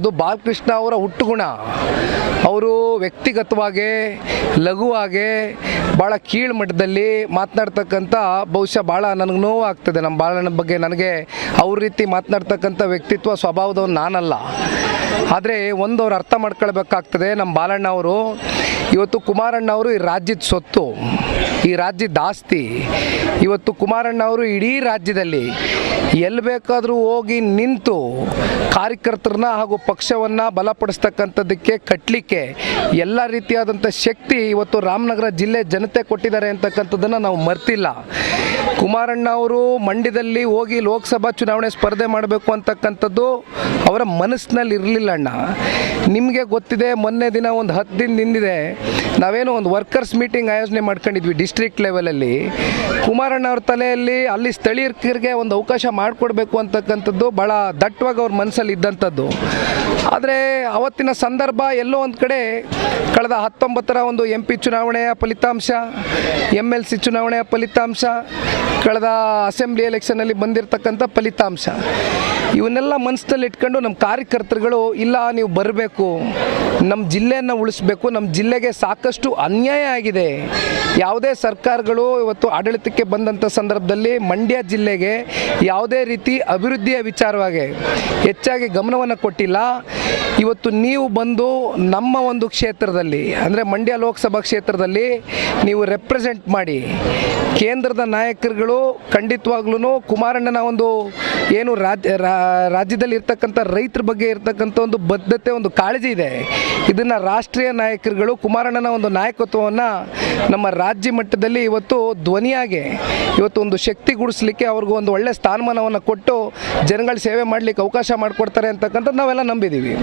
ಅದು ಬಾಲಕೃಷ್ಣ ಅವರ ಹುಟ್ಟುಗುಣ. ಅವರು ವ್ಯಕ್ತಿಗತವಾಗಿ, ಲಘುವಾಗಿ ಭಾಳ ಕೀಳು ಮಟ್ಟದಲ್ಲಿ ಮಾತನಾಡ್ತಕ್ಕಂಥ ಬಹುಶಃ ಭಾಳ ನನಗೆ ನೋವು ಆಗ್ತದೆ ನಮ್ಮ ಬಾಳಣ್ಣನ ಬಗ್ಗೆ ನನಗೆ ಅವ್ರ ರೀತಿ ಮಾತನಾಡ್ತಕ್ಕಂಥ ವ್ಯಕ್ತಿತ್ವ, ಸ್ವಭಾವದವ್ರು ನಾನಲ್ಲ. ಆದರೆ ಒಂದು ಅವ್ರು ಅರ್ಥ ಮಾಡ್ಕೊಳ್ಬೇಕಾಗ್ತದೆ ನಮ್ಮ ಬಾಲಣ್ಣ ಅವರು. ಇವತ್ತು ಕುಮಾರಣ್ಣ ಅವರು ಈ ರಾಜ್ಯದ ಸೊತ್ತು, ಈ ರಾಜ್ಯದ ಆಸ್ತಿ. ಇವತ್ತು ಕುಮಾರಣ್ಣ ಅವರು ಇಡೀ ರಾಜ್ಯದಲ್ಲಿ ಎಲ್ಲಿ ಬೇಕಾದರೂ ಹೋಗಿ ನಿಂತು ಕಾರ್ಯಕರ್ತರನ್ನ ಹಾಗೂ ಪಕ್ಷವನ್ನು ಬಲಪಡಿಸ್ತಕ್ಕಂಥದ್ದಕ್ಕೆ ಕಟ್ಟಲಿಕ್ಕೆ ಎಲ್ಲ ರೀತಿಯಾದಂಥ ಶಕ್ತಿ ಇವತ್ತು ರಾಮನಗರ ಜಿಲ್ಲೆ ಜನತೆ ಕೊಟ್ಟಿದ್ದಾರೆ ಅಂತಕ್ಕಂಥದ್ದನ್ನು ನಾವು ಮರ್ತಿಲ್ಲ. ಕುಮಾರಣ್ಣ ಅವರು ಮಂಡ್ಯದಲ್ಲಿ ಹೋಗಿ ಲೋಕಸಭಾ ಚುನಾವಣೆ ಸ್ಪರ್ಧೆ ಮಾಡಬೇಕು ಅಂತಕ್ಕಂಥದ್ದು ಅವರ ಮನಸ್ಸಿನಲ್ಲಿ ಇರಲಿಲ್ಲ ಅಣ್ಣ. ನಿಮಗೆ ಗೊತ್ತಿದೆ, ಮೊನ್ನೆ ದಿನ ಒಂದು ಹತ್ತು ದಿನ ಹಿಂದಿದೆ ನಾವೇನೋ ಒಂದು ವರ್ಕರ್ಸ್ ಮೀಟಿಂಗ್ ಆಯೋಜನೆ ಮಾಡ್ಕೊಂಡಿದ್ವಿ ಡಿಸ್ಟ್ರಿಕ್ಟ್ ಲೆವೆಲಲ್ಲಿ ಕುಮಾರಣ್ಣ ಅವ್ರ ತಲೆಯಲ್ಲಿ ಅಲ್ಲಿ ಸ್ಥಳೀಯರಿಗೆ ಒಂದು ಅವಕಾಶ ಮಾಡಿಕೊಡ್ಬೇಕು ಅಂತಕ್ಕಂಥದ್ದು ಭಾಳ ದಟ್ಟವಾಗಿ ಅವ್ರ ಮನಸ್ಸಲ್ಲಿ ಇದ್ದಂಥದ್ದು. ಆದರೆ ಅವತ್ತಿನ ಸಂದರ್ಭ ಎಲ್ಲೋ ಒಂದು ಕಡೆ ಕಳೆದ ಹತ್ತೊಂಬತ್ತರ ಒಂದು ಎಂ ಪಿ ಚುನಾವಣೆಯ ಫಲಿತಾಂಶ ಎಂ ಎಲ್ ಸಿ ಚುನಾವಣೆಯ ಫಲಿತಾಂಶ ಕಳೆದ ಅಸೆಂಬ್ಲಿ ಎಲೆಕ್ಷನಲ್ಲಿ ಬಂದಿರತಕ್ಕಂಥ ಫಲಿತಾಂಶ. ಇವನ್ನೆಲ್ಲ ಮನಸ್ಸಿನಲ್ಲಿ ಇಟ್ಕೊಂಡು ನಮ್ಮ ಕಾರ್ಯಕರ್ತರುಗಳು, ಇಲ್ಲ, ನೀವು ಬರಬೇಕು, ನಮ್ಮ ಜಿಲ್ಲೆಯನ್ನು ಉಳಿಸ್ಬೇಕು, ನಮ್ಮ ಜಿಲ್ಲೆಗೆ ಸಾಕಷ್ಟು ಅನ್ಯಾಯ ಆಗಿದೆ. ಯಾವುದೇ ಸರ್ಕಾರಗಳು ಇವತ್ತು ಆಡಳಿತಕ್ಕೆ ಬಂದಂಥ ಸಂದರ್ಭದಲ್ಲಿ ಮಂಡ್ಯ ಜಿಲ್ಲೆಗೆ ಯಾವುದೇ ರೀತಿ ಅಭಿವೃದ್ಧಿಯ ವಿಚಾರವಾಗಿ ಹೆಚ್ಚಾಗಿ ಗಮನವನ್ನು ಕೊಟ್ಟಿಲ್ಲ. ಇವತ್ತು ನೀವು ಬಂದು ನಮ್ಮ ಒಂದು ಕ್ಷೇತ್ರದಲ್ಲಿ, ಅಂದರೆ ಮಂಡ್ಯ ಲೋಕಸಭಾ ಕ್ಷೇತ್ರದಲ್ಲಿ ನೀವು ರೆಪ್ರೆಸೆಂಟ್ ಮಾಡಿ, ಕೇಂದ್ರದ ನಾಯಕರುಗಳು ಖಂಡಿತವಾಗ್ಲೂ ಕುಮಾರಣ್ಣನ ಒಂದು ಏನು ರಾಜ್ಯ ರಾ- ರಾಜ್ಯದಲ್ಲಿ ಇರ್ತಕ್ಕಂಥ ರೈತರ ಬಗ್ಗೆ ಇರ್ತಕ್ಕಂಥ ಒಂದು ಬದ್ಧತೆ, ಒಂದು ಕಾಳಜಿ ಇದೆ. ಇದನ್ನು ರಾಷ್ಟ್ರೀಯ ನಾಯಕರುಗಳು, ಕುಮಾರಣ್ಣನ ಒಂದು ನಾಯಕತ್ವವನ್ನು ನಮ್ಮ ರಾಜ್ಯ ಮಟ್ಟದಲ್ಲಿ ಇವತ್ತು ಧ್ವನಿಯಾಗಿ, ಇವತ್ತು ಒಂದು ಶಕ್ತಿಗೂಡಿಸ್ಲಿಕ್ಕೆ ಅವ್ರಿಗೂ ಒಂದು ಒಳ್ಳೆ ಸ್ಥಾನಮಾನವನ್ನು ಕೊಟ್ಟು ಜನಗಳ ಸೇವೆ ಮಾಡಲಿಕ್ಕೆ ಅವಕಾಶ ಮಾಡಿಕೊಡ್ತಾರೆ ಅಂತಕ್ಕಂಥದ್ದು ನಾವೆಲ್ಲ ನಂಬಿದ್ದೀವಿ